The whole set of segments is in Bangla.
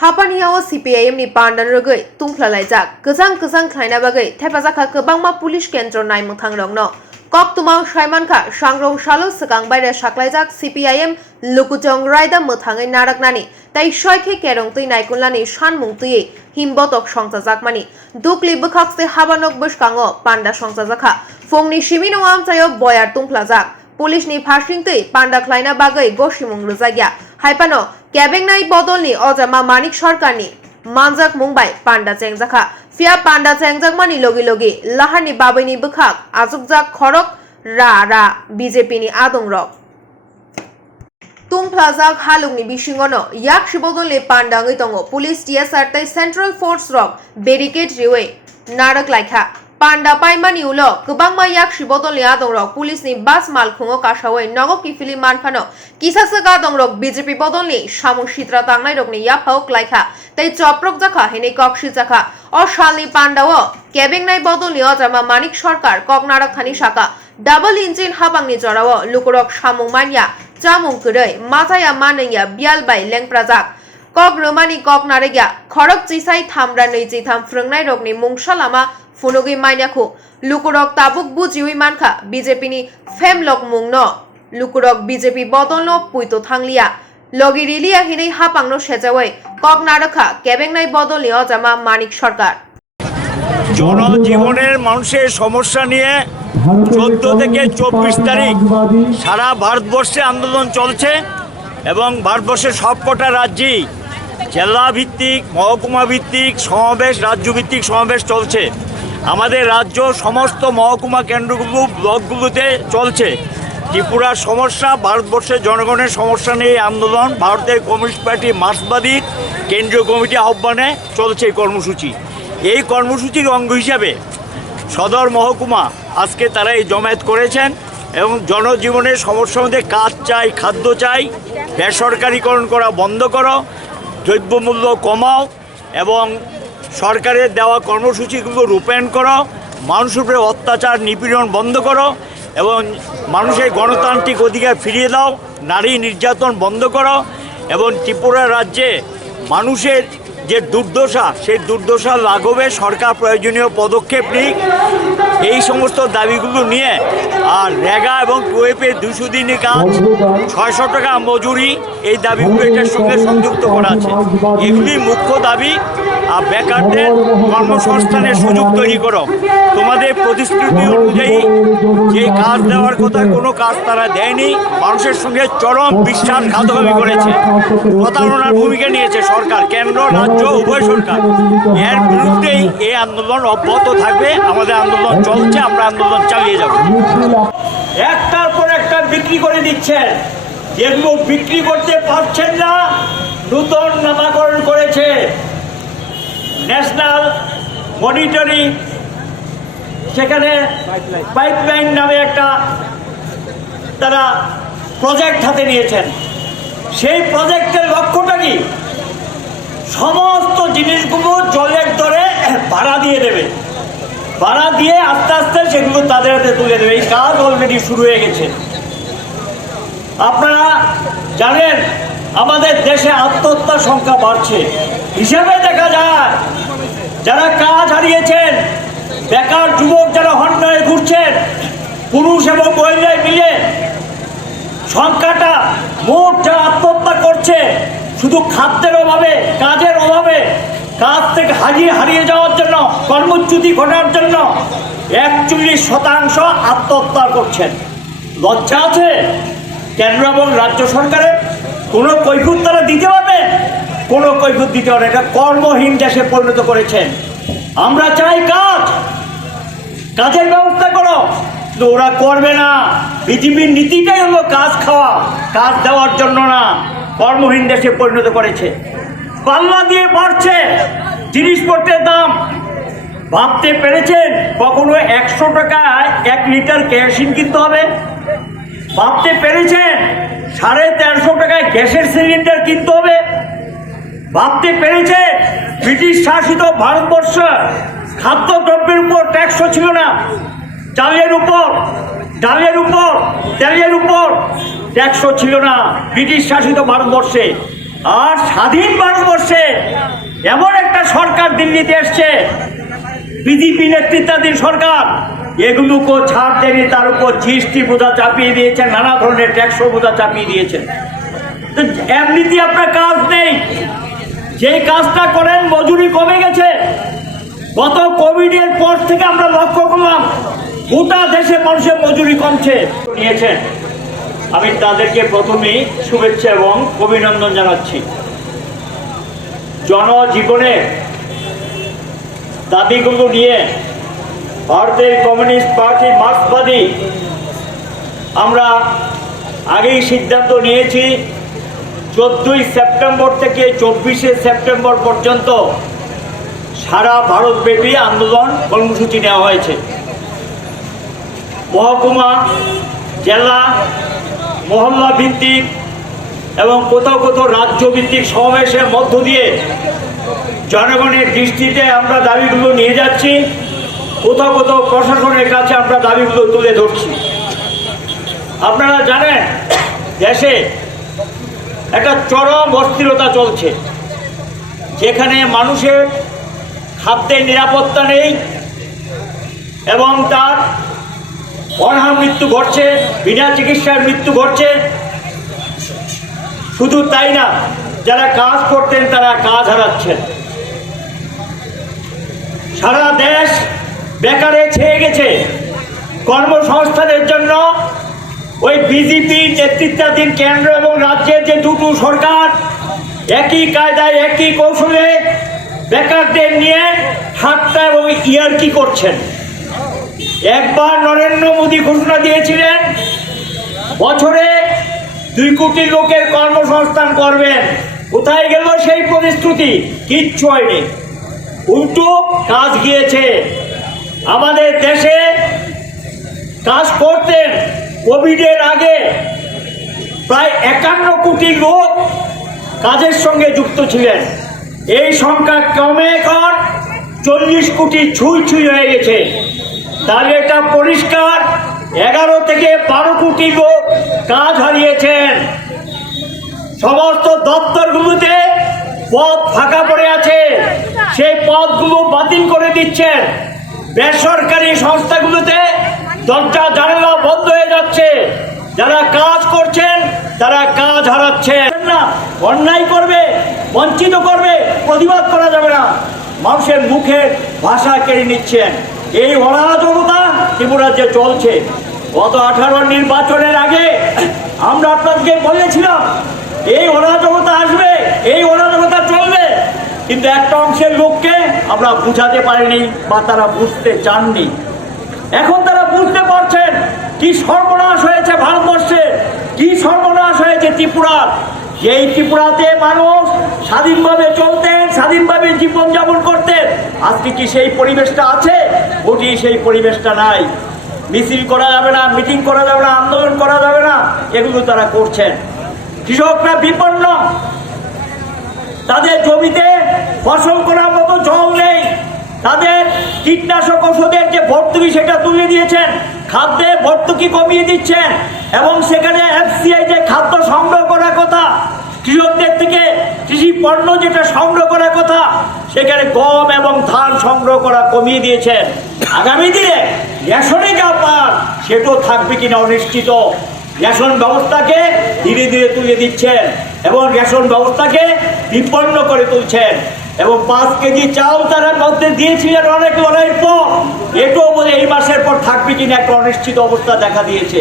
हापानियाव CPIM नि पांडान रगै तुंफ्लालायजाक गोजां खायना बागै थेफाजाखा गोबांमा पुलिस केन्द्र नायमोथां रंनो कक्तुमाव सायमानखा सांग्रौ सालो सकां बायरा साख्लायजाक CPIM लुकुचंग रायदा मोथाङै नाराकनानि ताई सयखे केरंतै नायकुनलानि सानमुंतयै हिमबतक संजाजाकमानि दुखलि बोखाकसे हाबानक बसकाङो पांडा संजाजाखा फुंनि सिमिनो आमचायो बयार तुंफ्लाजाक पुलिसनि फारसिंतै पांडा ख्लायना बागै गसिमुं रोजाग्या हायपानो केबेंनाय बदलनि अजामा मानिक सरकारनि मानजाक मुंबाय पांडा चेंजाखा फिया पांडा चेंजाकमानि लगे लगे लाहारनि बाबैनि बोखाक आजुकजाक खरक रा BJP नि आदंरक तुंफ्लाजाक हालुंनि बिसिङनो याक बदलनि पांडाङै दङ पुलिस TSR तै सेन्ट्रल फोर्स रक बेरिकेड रिवे नारक लायखा पांडा पाइमानि उलो गोबांमा याक बदलनि आदंरक पुलिसनि बास मालखुङो कासावै नगो किफिलि मानफानो किसासक आदंरक BJP बदलनि सामु सित्रा तांनाय रकनि याफावक लायखा तै चप्रक जाखा हेनै कक्षि जाखा अ सालनि पांडाव केबेंनाय बदलनि अजामा मानिक सरकार कक नारक थानि शाखा डाबल इंजिन हाबांनि जराव लुकुरक सामु मानिया चामुं करै माथाया मानैया बियाल बाय लेंप्राजाक कक रोमानि कक नारेग्या खरक चिसाय थामब्रा नैजिथाम फ्रोंनाय रकनि मुंसा लामा फुनुगै माइनाखौ लुकुरक ताबुक बुजिउइ मानखा BJP नि फेमलक मुंनो लुकुरक BJP बदलनो पुइतो थांलिया लगी रिलिया हिनै हापांनो सेजावै कक नारखा केबेंनाय बदलनि अजामा मानिक सरकार জনজীবনের মানুষের সমস্যা নিয়ে 14 থেকে 24 তারিখ সারা ভারতবর্ষে আন্দোলন চলছে এবং ভারতবর্ষের সবকটা রাজ্যেই জেলা ভিত্তিক মহকুমা ভিত্তিক সমাবেশ রাজ্যভিত্তিক সমাবেশ চলছে। আমাদের রাজ্য সমস্ত মহকুমা কেন্দ্রগুলো ব্লকগুলোতে চলছে। ত্রিপুরার সমস্যা ভারতবর্ষের জনগণের সমস্যা নিয়ে আন্দোলন ভারতের কমিউনিস্ট পার্টি মার্ক্সবাদী কেন্দ্রীয় কমিটি আহ্বানে চলছে এই কর্মসূচি। এই কর্মসূচির অঙ্গ হিসাবে সদর মহকুমা আজকে তারা এই জমায়েত করেছেন এবং জনজীবনের সমস্যার মধ্যে কাজ চাই, খাদ্য চাই, বেসরকারীকরণ করা বন্ধ করো, দ্রব্যমূল্য কমাও এবং সরকারের দেওয়া কর্মসূচিগুলো রূপায়ণ করো, মানুষের উপরে অত্যাচার নিপীড়ন বন্ধ করো এবং মানুষের গণতান্ত্রিক অধিকার ফিরিয়ে দাও, নারী নির্যাতন বন্ধ করো এবং ত্রিপুরা রাজ্যে মানুষের যে দুর্দশা সেই দুর্দশা লাঘবে সরকার প্রয়োজনীয় পদক্ষেপ নিক, এই সমস্ত দাবিগুলো নিয়ে আর রেগা এবং টুয়েপে 200 দিনের কাজ 600 টাকা মজুরি এই দাবিগুলো এটার সঙ্গে সংযুক্ত করা আছে। এগুলি মুখ্য দাবি। আর বেকারদের কর্মসংস্থানের সুযোগ তৈরি করো। তোমাদের প্রতিশ্রুতি অনুযায়ী যে কাজ দেওয়ার কথা কোনো কাজ তারা দেয়নি, মানুষের সঙ্গে চরম বিশ্বাসঘাতকতা করেছে, প্রতারণার ভূমিকা নিয়েছে সরকার, কেন্দ্র রাজ্য উভয় সরকার। এর বিরুদ্ধেই এই আন্দোলন অব্যাহত থাকবে। আমাদের আন্দোলন চলছে, আমরা আন্দোলন চালিয়ে যাব। একটার পর একটা বিক্রি করে দিচ্ছেন, যেগুলো বিক্রি করতে পারছেন না নূতন নামাকরণ করেছে ন্যাশনাল মনিটরিং, সেখানে পাইপলাইন নামে একটা তারা প্রজেক্ট হাতে নিয়েছেন। সেই প্রজেক্টের লক্ষ্যটা কি? সমস্ত জিনিসগুলো জলের দরে ভাড়া দিয়ে দেবে, ভাড়া দিয়ে আস্তে আস্তে সেগুলো তাদের হাতে তুলে দেবে। এই কাজ অলরেডি শুরু হয়ে গেছে। আপনারা জানেন আমাদের দেশে আত্মহত্যার সংখ্যা বাড়ছে। হিসাবে দেখা যায় যারা কাজ হারিয়েছেন, বেকার যুবক যারা হন্যায় ঘুরছেন, পুরুষ এবং মহিলায় মিলে সংখ্যাটা মোট যারা আত্মহত্যা করছে শুধু খাদ্যের অভাবে, কাজের অভাবে, কাজ থেকে হারিয়ে যাওয়ার জন্য, কর্মচ্যুতি ঘটার জন্য 41% আত্মহত্যা করছেন। লজ্জা আছে কেন্দ্র এবং রাজ্য সরকারের? কোনো কৈফিয়ত তারা দিতে পারবে? কোনো কৈফিয়ত দিতে পারবে? এটা কর্মহীন দেশে পরিণত করেছেন। আমরা চাই কাজের ব্যবস্থা করো, কিন্তু ওরা করবে না। বিজেপির নীতিটাই হলো কাজ খাওয়া, কাজ দেওয়ার জন্য না। কর্মহীন দেশে পরিণত করেছে। পাল্লা দিয়ে বাড়ছে জিনিসপত্রের দাম। ভাবতে পেরেছেন কখনো 100 টাকায় 1 লিটার কেরোসিন কিনতে হবে? ভাবতে পেরেছেন 1350 টাকায় গ্যাসের সিলিন্ডার কিনতে হবে? ভাবতে পেরেছে ব্রিটিশ শাসিত ভারতবর্ষ খাদ্যদ্রব্যের উপর ট্যাক্সও ছিল না, চালের উপর, ডালের উপর, তেলের উপর ট্যাক্সও ছিল না ব্রিটিশ শাসিত ভারতবর্ষে। আর স্বাধীন ভারতবর্ষে এমন একটা সরকার দিল্লিতে এসছে, বিজেপি নেতৃত্বাধীন সরকার, এগুলোকে ছাড় দেয়নি, তার উপর জিএসটি বোঝা চাপিয়ে দিয়েছেন, নানা ধরনের ট্যাক্সও বোঝা চাপিয়ে দিয়েছেন। তো এমনিতে আপনার কাজ নেই, যে কাজটা করেন মজুরি কমে গেছে। গত কোভিডের পর থেকে আমরা লক্ষ্য করলাম গোটা দেশে মানুষের মজুরি কমছে। নিয়েছেন, আমি তাদেরকে প্রথমেই শুভেচ্ছা এবং অভিনন্দন জানাচ্ছি। জনজীবনে দাবিগুলো নিয়ে ভারতের কমিউনিস্ট পার্টি মার্ক্সবাদী আমরা আগেই সিদ্ধান্ত নিয়েছি 14ই সেপ্টেম্বর থেকে 24শে সেপ্টেম্বর পর্যন্ত সারা ভারতব্যাপী আন্দোলন কর্মসূচি নেওয়া হয়েছে। মহকুমা, জেলা, মহল্লা ভিত্তিক এবং কোথাও কোথাও রাজ্য ভিত্তিক সমাবেশের মধ্য দিয়ে জনগণের দৃষ্টিতে আমরা দাবিগুলো নিয়ে যাচ্ছি। কোথাও কোথাও প্রশাসনের কাছে আমরা দাবিগুলো তুলে ধরছি। আপনারা জানেন দেশে একটা চরম অস্থিরতা চলছে, যেখানে মানুষের খাদ্যের নিরাপত্তা নেই এবং তার অনাহা মৃত্যু ঘটছে, বিনা চিকিৎসায় মৃত্যু ঘটছে। শুধু তাই না, যারা কাজ করতেন তারা কাজ হারাচ্ছেন। সারা দেশ বেকারে ছেয়ে গেছে। কর্মসংস্থানের জন্য ওই বিজেপি নেতৃত্বাধীন কেন্দ্র এবং রাজ্যের যে দুটো সরকার একই কায়দায় একই কৌশলে বেকারদের নিয়ে ঠাট্টা এবং ইয়ার্কি করছেন। একবার নরেন্দ্র মোদী ঘোষণা দিয়েছিলেন বছরে 2 কোটি লোকের কর্মসংস্থান করবেন। কোথায় গেল সেই প্রতিশ্রুতি? কিচ্ছু হয়নি, উল্টো কাজ গিয়েছে। আমাদের দেশে কাজ করতেন কোভিডের আগে প্রায় 51 কোটি লোক কাজের সঙ্গে যুক্ত ছিলেন। এই সংখ্যা কমে এখন 40 কোটি ছুঁই হয়ে গেছে। তাহলে এটা পরিষ্কার 11 থেকে 12 কোটি লোক কাজ হারিয়েছেন। সমস্ত দপ্তরগুলোতে পদ ফাঁকা পড়ে আছে, সেই পদগুলো বাতিল করে দিচ্ছেন। বেসরকারি সংস্থাগুলোতে দরজা জানালা বন্ধ হয়ে যাচ্ছে। যারা কাজ করছেন তারা কাজ হারাচ্ছেন। না, অন্যায় করবে, বঞ্চিত করবে, প্রতিবাদ করা যাবে না, মানুষের মুখের ভাষা কেড়ে নিচ্ছেন। এই অরাজকতা ত্রিপুরাতে চলছে। গত 18 নির্বাচনের আগে আমরা আপনাদেরকে বলেছিলাম এই অরাজকতা আসবে, এই অরাজকতা চলবে, কিন্তু একটা অংশের লোককে আমরা বুঝাতে পারিনি বা তারা বুঝতে চাননি। এখন তারা বুঝতে পারছেন কি সর্বনাশ হয়েছে ভারতবর্ষে, কি সর্বনাশ হয়েছে ত্রিপুরার। যেই ত্রিপুরাতে মানুষ স্বাধীনভাবে চলতেন, স্বাধীনভাবে জীবনযাপন করতেন, আজকে কি সেই পরিবেশটা আছে? ওটি সেই পরিবেশটা নাই। মিছিল করা যাবে না, মিটিং করা যাবে না, আন্দোলন করা যাবে না, এগুলো তারা করছেন। কৃষকরা বিপন্ন, তাদের জমিতে ফসল করার মতো জল নেই, তাদের কীটনাশক ওষুধের যে ভর্তুকি সেটা তুলে দিয়েছেন, খাদ্যের ভর্তুকি কমিয়ে দিচ্ছেন এবং সেখানে এফসিআই যে খাদ্য সংগ্রহ করার কথা, কৃষকদের থেকে কৃষি পণ্য যেটা সংগ্রহ করার কথা, সেখানে গম এবং ধান সংগ্রহ করা কমিয়ে দিয়েছেন। আগামী দিনে রেশনে যা পান সেটাও থাকবে কিনা অনিশ্চিত। রেশন ব্যবস্থাকে ধীরে ধীরে তুলে দিচ্ছেন এবং রেশন ব্যবস্থাকে বিপন্ন করে তুলছেন এবং 5 কেজি চাল তারা মধ্যে দিয়েছিলেন অনেক লড়াইয়ের পর, এটাও বলে এই মাসের পর থাকবে কিনা একটা অনিশ্চিত অবস্থা দেখা দিয়েছে।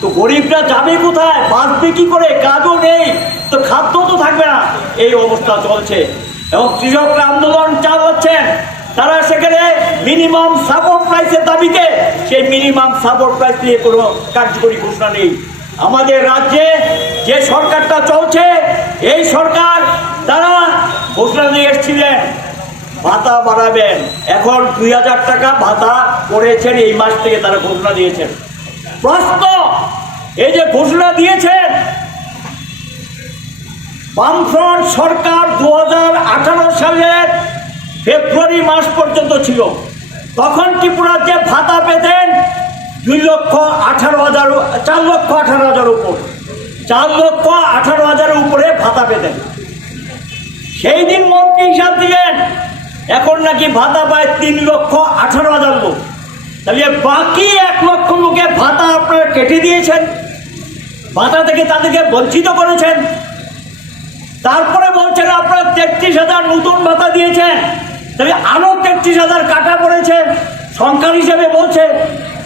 তো গরিবরা যাবে কোথায়, বাঁচবে কি করে? কাজও নেই, তো খাদ্য তো থাকবে না, এই অবস্থা চলছে। এবং কৃষকরা আন্দোলন চালাচ্ছেন, তারা সেখানে মিনিমাম সাপোর্ট প্রাইসের দাবিতে সেই মিনিমাম সাপোর্ট প্রাইস নিয়ে কোনো কার্যকরী ঘোষণা নেই। আমাদের রাজ্যে যে সরকারটা চলছে, এই সরকার তারা ঘোষণা দিয়ে এসেছিলেন ভাতা বাড়াবেন, এখন 2000 টাকা ভাতা করেছেন, এই মাস থেকে তারা ঘোষণা দিয়েছেন। প্রশ্ন, এই যে ঘোষণা দিয়েছেন, বামফ্রন্ট সরকার 2018 সালের ফেব্রুয়ারি মাস পর্যন্ত ছিল, তখন ত্রিপুরার যে ভাতা পেতেন 4,18,000 উপর, 4,18,000 উপরে ভাতা পেতেন। সেই দিন মন্ত্রী হিসাব দিলেন, এখন নাকি ভাতা পায় 3,18,000 লোক। তাহলে বাকি 1 লক্ষ লোকের ভাতা আপনারা কেটে দিয়েছেন, ভাতা থেকে তাদেরকে বঞ্চিত করেছেন। তারপরে বলছেন আপনারা 33,000 নতুন ভাতা দিয়েছেন, তাহলে আরো 33,000 কাটা পড়েছে সংখ্যার হিসেবে বলছে।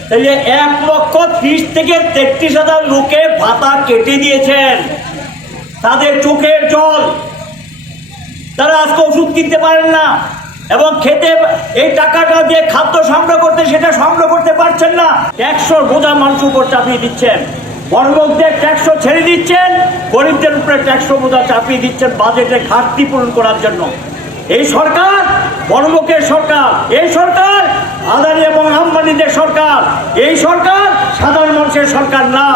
তাহলে 1,30,000 থেকে 33,000 লোকের ভাতা কেটে দিয়েছেন। তাদের চোখের জল, তারা আজকে ওষুধ কিনতে পারেন না এবং খেতে এই টাকাটা দিয়ে খাদ্য সংগ্রহ করতে সেটা সংগ্রহ করতে পারছেন না। ট্যাক্সর বোঝা মানুষের উপর চাপিয়ে দিচ্ছেন, বড়লোকদের ট্যাক্স ছেড়ে দিচ্ছেন, গরিবদের উপরে ট্যাক্স বোঝা চাপিয়ে দিচ্ছেন বাজেটে ঘাটতি পূরণ করার জন্য। এই সরকার বড়লোকের সরকার, এই সরকার আদানি এবং আম্বানিদের সরকার, এই সরকার সাধারণ মানুষের সরকার না।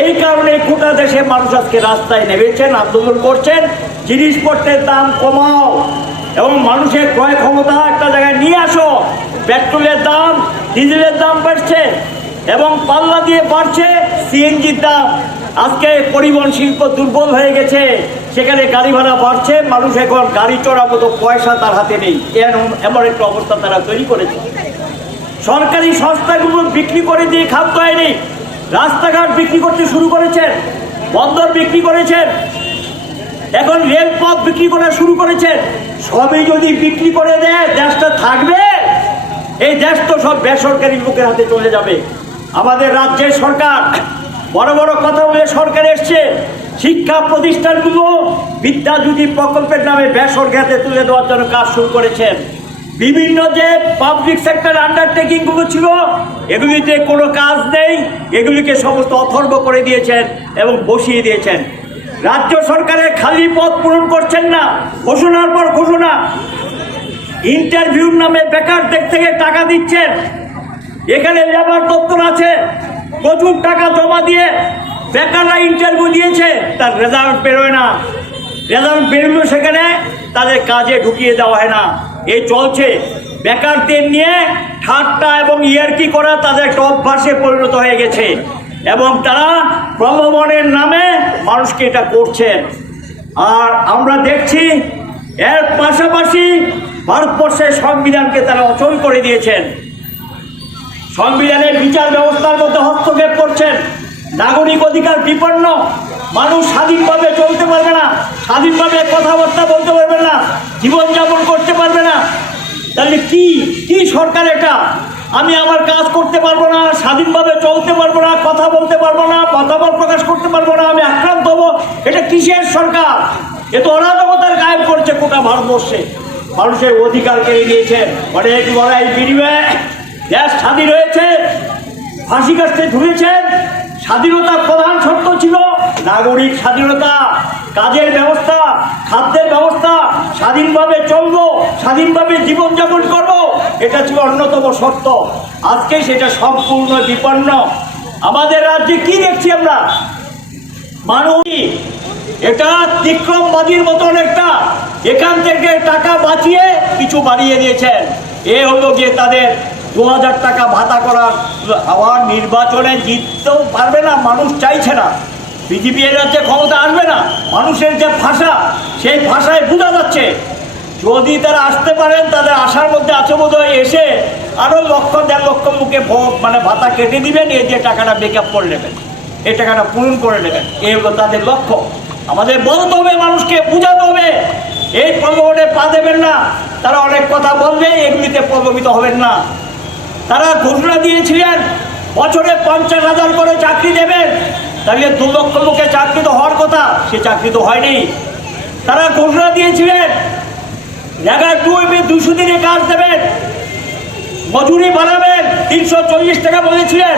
এই কারণে গোটা দেশে মানুষ আজকে রাস্তায় নেমেছেন, আন্দোলন করছেন, জিনিসপত্রের দাম কমাও এবং মানুষের ক্রয় ক্ষমতা একটা জায়গায় নিয়ে আসো। পেট্রোলের দাম, ডিজেলের দাম বাড়ছে এবং পাল্লা দিয়ে বাড়ছে সিএনজির দাম। আজকে পরিবহন শিল্প দুর্বল হয়ে গেছে, সেখানে গাড়ি ভাড়া বাড়ছে, মানুষ এখন গাড়ি চড়ার মতো পয়সা তার হাতে নেই, এমন একটা অবস্থা তারা তৈরি করেছে। সরকারি সংস্থাগুলো বিক্রি করে দিয়ে খাদ্য হয়নি, রাস্তাঘাট বিক্রি করতে শুরু করেছেন, বন্দর বিক্রি করেছেন, এখন রেলপথ বিক্রি করা শুরু করেছেন। সবই যদি বিক্রি করে দেয় দেশটা থাকবে? এই দেশ তো সব বেসরকারি লোকের হাতে চলে যাবে। আমাদের রাজ্যের সরকার বড় বড় কথা বলে সরকার এসছে, শিক্ষা প্রতিষ্ঠানগুলো বিদ্যাজ্যোতি প্রকল্পের নামে বেসরকারিতে তুলে দেওয়ার জন্য কাজ শুরু করেছেন। বিভিন্ন যে পাবলিক সেক্টর আন্ডারটেকিংগুলো ছিল এগুলিতে কোনো কাজ নেই, এগুলিকে সমস্ত অথর্ব করে দিয়েছেন এবং বসিয়ে দিয়েছেন। রাজ্য সরকারের খালি পদ পূরণ করছেন না, ঘোষণার পর ঘোষণা। ইন্টারভিউর নামে বেকারদের থেকে টাকা দিচ্ছেন। এখানে লেবার দপ্তর আছে, প্রচুর টাকা জমা দিয়ে বেকাররা ইন্টারভিউ দিয়েছে, তার রেজাল্ট বেরোয় না। রেজাল্ট বেরোলেও সেখানে তাদের কাজে ঢুকিয়ে দেওয়া হয় না। এই চলছে, বেকারদের নিয়ে ঠাট্টা এবং ইয়ার্কি করা তাদের একটা অভ্যাসে পরিণত হয়ে গেছে এবং তারা প্রলোভনের নামে মানুষকে এটা করছে। আর আমরা দেখছি এর পাশাপাশি ভারতবর্ষের সংবিধানকে তারা অচল করে দিয়েছেন। সংবিধানের বিচার ব্যবস্থার মধ্যে হস্তক্ষেপ করছেন, নাগরিক অধিকার বিপন্ন, মানুষ স্বাধীনভাবে চলতে পারবে না, স্বাধীনভাবে কথাবার্তা বলতে পারবে না, জীবনযাপন করতে পারবে না। তাহলে কি সরকার এটা? আমি আমার কাজ করতে পারবো না, স্বাধীনভাবে চলতে পারবো না, কথা বলতে পারবো না, মতামত প্রকাশ করতে পারবো না, আমি আক্রান্ত হবো। এটা কিসের সরকার? এ তো অরাজকতার গায়েব করছে গোটা ভারতবর্ষে, মানুষের অধিকার কেড়ে নিয়েছে। অনেক লড়াই বিনিময়ে দেশ স্বাধীন হয়েছে, ফাঁসি কাটতে ঝুলেছেন। স্বাধীনতার প্রধান শর্ত ছিল নাগরিক স্বাধীনতা, কাজের ব্যবস্থা, খাদ্যের ব্যবস্থা, স্বাধীনভাবে চলবো, স্বাধীনভাবে জীবনযাপন করবো, এটা ছিল অন্যতম শর্ত। আজকে সেটা সম্পূর্ণ বিপন্ন। আমাদের রাজ্যে কি দেখছি আমরা? মানুষ এটা বিক্রমবাদীর মতন একটা এখান থেকে টাকা বাঁচিয়ে কিছু বাড়িয়ে দিয়েছেন। এ হলো গিয়ে তাদের 2,000 টাকা ভাতা করার। আবার নির্বাচনে জিততেও পারবে না, মানুষ চাইছে না, বিজেপি এর রাজ্যে ক্ষমতা আসবে না। মানুষের যে ভাষা, সেই ভাষায় বোঝা যাচ্ছে যদি তারা আসতে পারেন, তাদের আশার মধ্যে আছে বোধ হয়, এসে আরও 1,000-1.5 লক্ষ মুখে ভাতা কেটে দিবেন, এই যে টাকাটা বেক আপ করে নেবেন, এই টাকাটা পূরণ করে নেবেন, এই হলো তাদের লক্ষ্য। আমাদের বলতে হবে, মানুষকে বোঝাতে হবে এই প্রলোভনে পা দেবেন না। তারা অনেক কথা বলবে, এগুলিতে প্রলোভিত হবেন না। তারা ঘোষণা দিয়েছিলেন বছরে 50,000 করে চাকরি দেবেন, তাহলে 2 লক্ষ লোকে চাকরি তো হওয়ার কথা, সে চাকরি তো হয়নি। তারা ঘোষণা দিয়েছিলেন 200 দিনে কাজ দেবেন, মজুরি বাড়াবেন, 340 টাকা বলেছিলেন।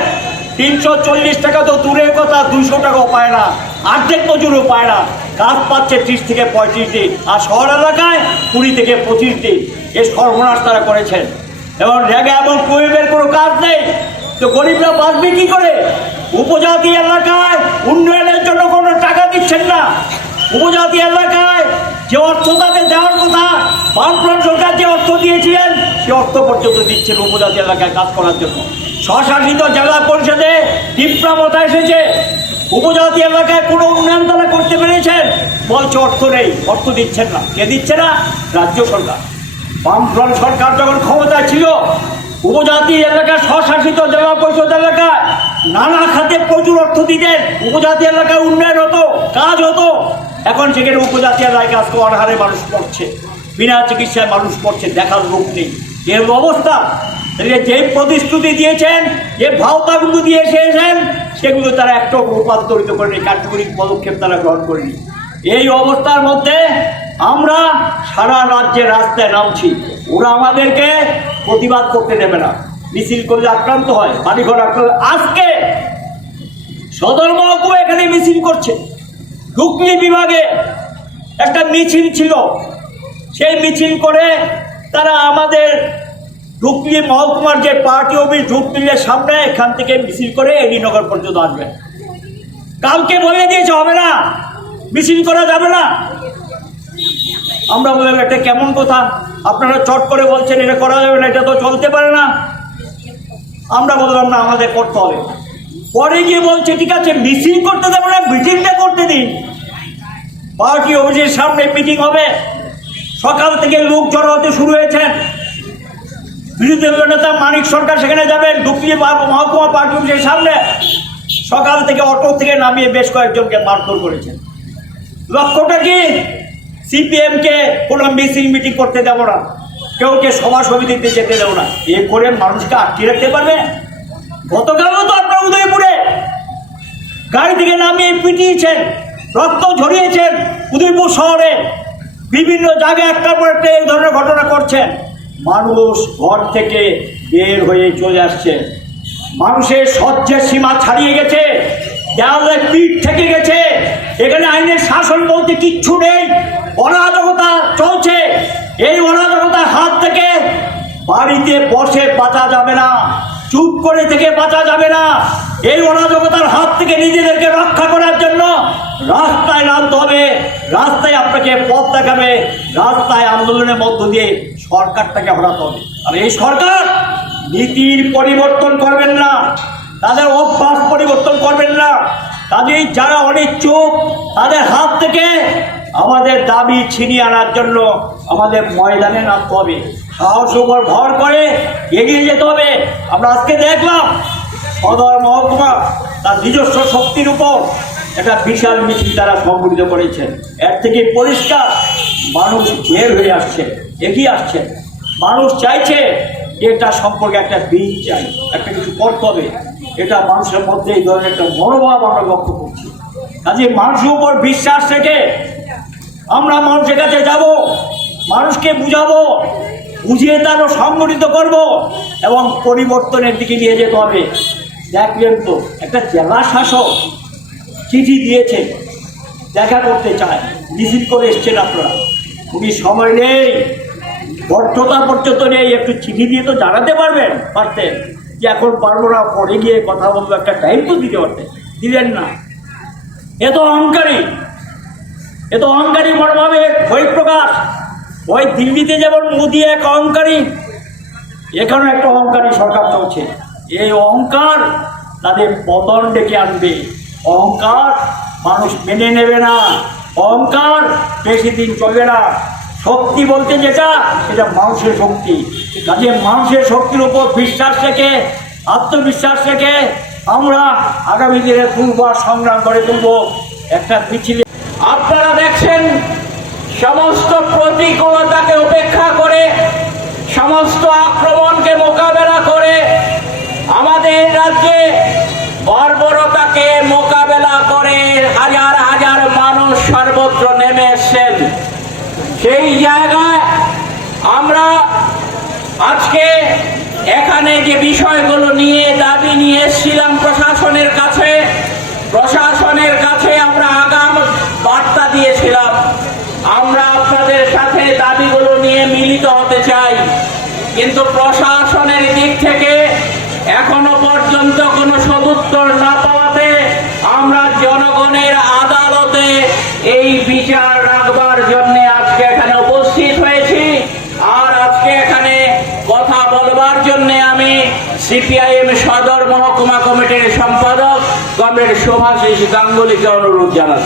340 টাকা তো দূরের কথা, 200 টাকাও পায় না, অর্ধেক মজুরিও পায় না। কাজ পাচ্ছে 30 থেকে 35 দিন, আর শহর এলাকায় 20 থেকে 25 দিন। এ সর্বনাশ তারা করেছেন এবং রেগা এবং কোয়েবের কোনো কাজ নেই, তো গরিবরা বাঁচবে কি করে? উপজাতি এলাকায় উন্নয়নের জন্য কোনো টাকা দিচ্ছেন না। উপজাতি এলাকায় যে অর্থ তাদের দেওয়ার কথা, বামফ্রন্ট সরকার যে অর্থ দিয়েছিলেন সে অর্থ পর্যন্ত দিচ্ছেন উপজাতি এলাকায় কাজ করার জন্য। স্বশাসিত জেলা পরিষদে তীব্রমতা এসেছে, উপজাতি এলাকায় কোনো উন্নয়ন তারা করতে পেরেছেন? বলছে অর্থ নেই, অর্থ দিচ্ছেন না। কে দিচ্ছে না? রাজ্য সরকার। বামফ্রন্ট সরকার যখন ক্ষমতায় ছিল, উপজাতি এলাকায় স্বশাসিত জেলা পরিষদ এলাকায় নানা খাতে প্রচুর অর্থ দিতেন, উপজাতি এলাকায় উন্নয়ন হতো, কাজ হতো। এখন সেখানে উপজাতি এলাকায় আজকে অনাহারে মানুষ পড়ছে, বিনা চিকিৎসায় মানুষ পড়ছে, দেখার লোক নেই। এর অবস্থা। যে প্রতিশ্রুতি দিয়েছেন, যে ভাওতাগুলো দিয়ে এসেছেন, সেগুলো তারা একটাও রূপান্তরিত করেনি, কার্যকরী পদক্ষেপ তারা গ্রহণ করেনি। এই অবস্থার মধ্যে আমরা সারা রাজ্যে রাস্তায় নামছি। ওরা আমাদেরকে প্রতিবাদ করতে দেবে না, মিছিল করলে আক্রান্ত হয়, বাড়িঘর আক্রান্ত। আজকে সদর মহকুমা এখানে মিছিল করছে, হুগলি বিভাগে একটা মিছিল ছিল, সেই মিছিল করে তারা আমাদের হুগলি মহকুমার যে পার্টি অফিস ঢুকলির সামনে, এখান থেকে মিছিল করে এডিনগর পর্যন্ত আসবে। কালকে বলে দিয়েছে হবে না, মিছিল করা যাবে না। আমরা বললাম এটা কেমন কথা, আপনারা চট করে বলছেন এটা করা যাবে না, এটা তো চলতে পারে না। আমরা বললাম না, আমাদের করতে হবে। পরে গিয়ে বলছে ঠিক আছে মিছিল করতে দেবো না, মিটিংটা করতে দিন। পার্টি অফিসের সামনে মিটিং হবে, সকাল থেকে লোক জড়ো হতে শুরু হয়েছেন। বিরোধী দলীয় নেতা মানিক সরকার সেখানে যাবেন, ঢুকলি মহকুমা পার্টি অফিসের সামনে সকাল থেকে অটো থেকে নামিয়ে বেশ কয়েকজনকে মারধর করেছেন। লক্ষ্যটা কি? সিপিএমকে কোনো মিছিল মিটিং করতে দেবো না, কেউকে সভা সমিতিতে যেতে দেবো না। এ করে মানুষকে আটকে রাখতে পারবে? গতকালও তো আপনার উদয়পুরে গাড়ি থেকে নামিয়ে পিটিয়েছেন, রক্ত ঝরিয়েছেন। উদয়পুর শহরে বিভিন্ন জায়গায় একটার পর একটা এই ধরনের ঘটনা করছেন। মানুষ ঘর থেকে বের হয়ে চলে আসছে, মানুষের সহ্যের সীমা ছাড়িয়ে গেছে, দেওয়ালে পিঠ থেকে গেছে। এখানে আইনের শাসন বলতে কিচ্ছু নেই, অরাজকতা চলছে। এই অরাজকতার হাত থেকে বাড়িতে বসে বাঁচা যাবে না, চুপ করে থেকে বাঁচা যাবে না। এই অরাজকতার হাত থেকে নিজেদেরকে রক্ষা করার জন্য রাস্তায় নামতে হবে, রাস্তায় আপনাকে পথ দেখাবে, রাস্তায় আন্দোলনের মধ্য দিয়ে সরকারটাকে হটাতে হবে। আর এই সরকার নীতির পরিবর্তন করবেন না, তাদের অভ্যাস পরিবর্তন করবেন না। কাজেই যারা অনিচ্ছুক তাদের হাত থেকে আমাদের দাবি ছিনিয়ে আনার জন্য আমাদের ময়দানে নামতে হবে, সাহস উপর ভর করে এগিয়ে যেতে হবে। আমরা আজকে দেখলাম সদর মহকুমা তার নিজস্ব শক্তির উপর একটা বিশাল মিছিল তারা সংগঠিত করেছেন। এর থেকে পরিষ্কার মানুষ বের হয়ে আসছে, এগিয়ে আসছে। মানুষ চাইছে এটা সম্পর্কে একটা দিন চাই, একটা কিছু করতে হবে। এটা মানুষের মধ্যে এই ধরনের একটা মনোভাব আমরা লক্ষ্য করছি। কাজে মানুষের উপর বিশ্বাস রেখে আমরা মানুষের কাছে যাব, মানুষকে বুঝাবো, বুঝিয়ে তারও সংগঠিত করব এবং পরিবর্তনের দিকে নিয়ে যেতে হবে। দেখলেন তো একটা জেলা শাসক চিঠি দিয়েছে, দেখা করতে চায়, মিছিল করে এসছেন আপনারা। উনি সময় নেই, বর্ষতা পর্যন্ত নেই, একটু চিঠি দিয়ে তো জানাতে পারতেন যে এখন পারবো না, পরে গিয়ে কথা বলবো, একটা টাইম তো দিতে পারতেন, দিলেন না। এত অহংকারী মনোভাবে বহিঃপ্রকাশ। ওই দিল্লিতে যেমন মোদি এক অহংকারী, এখানেও একটা অহংকারী সরকার চলছে। এই অহংকার তাদের পতন ডেকে আনবে। অহংকার মানুষ মেনে নেবে না, অহংকার বেশি দিন চলবে না। শক্তি বলতে যেটা, এটা মানুষের শক্তি। কাজে মানুষের শক্তির উপর বিশ্বাস রেখে, আত্মবিশ্বাস রেখে আমরা আগামী দিনে পূর্বার সংগ্রাম করে তুলব। একটা মিছিলে আপনারা দেখছেন সমস্ত প্রতিকূলতাকে উপেক্ষা করে, সমস্ত আক্রমণকে মোকাবেলা করে আমাদের রাজ্যে বর্বরতাকে মোকাবেলা করে হাজার হাজার মানুষ সর্বত্র নেমে এসেছেন। সেই জায়গায় আমরা আজকে এখানে যে বিষয়গুলো নিয়ে দাবি নিয়ে এসেছিলাম প্রশাসনের কাছে আমরা আগাম বার্তা দিয়েছিলাম, আমরা আপনাদের সাথে দাবিগুলো নিয়ে মিলিত হতে চাই। কিন্তু প্রশাসনের দিক থেকে এখনো পর্যন্ত কোনো সদুত্তর না পাওয়াতে আমরা জনগণের আদালতে এই বিচার রাখবার জন্য আজকে এখানে উপস্থিত হয়েছি। আর আজকে এখানে কথা বলবার জন্য আমি সিপিআইএম সদর মহকুমা কমিটির সম্পাদক কমরেড শুভাশিস গাঙ্গুলিকে অনুরোধ জানাচ্ছি।